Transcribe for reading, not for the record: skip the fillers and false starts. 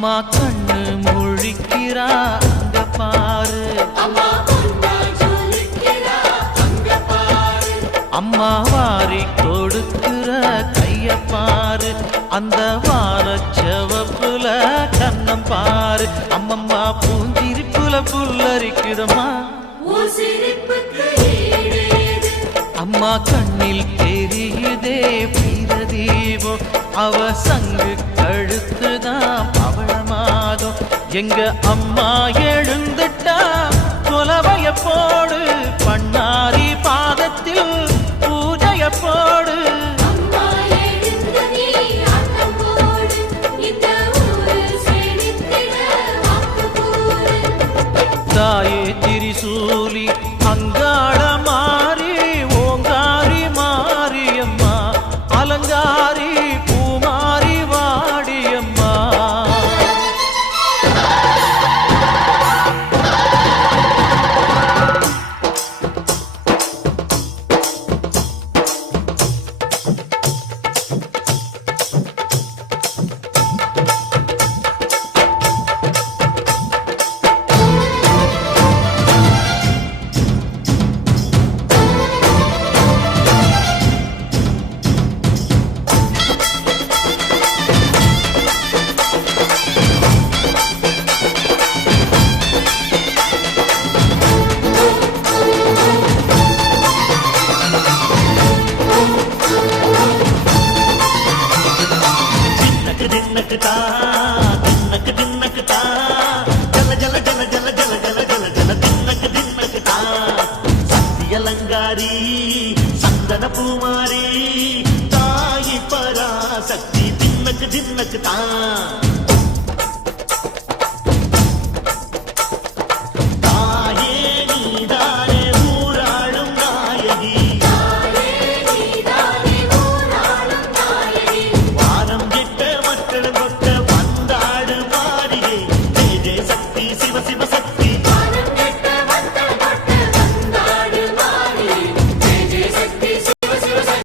அம்மா கண்ணு முழிக்கிறா அங்க பாரு, அம்மா வாரி கொடுக்கிற கைய பாரு, அந்த வாரச்சவப்புல கண்ணம் பாரு. அம்மம்மா பூஞ்சிரிப்புல புல்லரிக்குதம்மா, அம்மா கண்ணில் தெரியுதே பிரதீபம், அவ சங்கு கழுத்துதான் பவளமாகும். எங்க அம்மா எழுந்துட்டா கொலவைய போடு, பண்ணாரி பாதத்தில் பூஜைய போடு. தாயே திரிசூலி அங்காள மாறி ஓங்காரி மாரியம்மா, அலங்காரி பூமாரி வாடியம்மா. அலங்காரி சந்தன பூமாரி தாயி பராசக்தி தின்னக்கு தின்னக்கு தான்.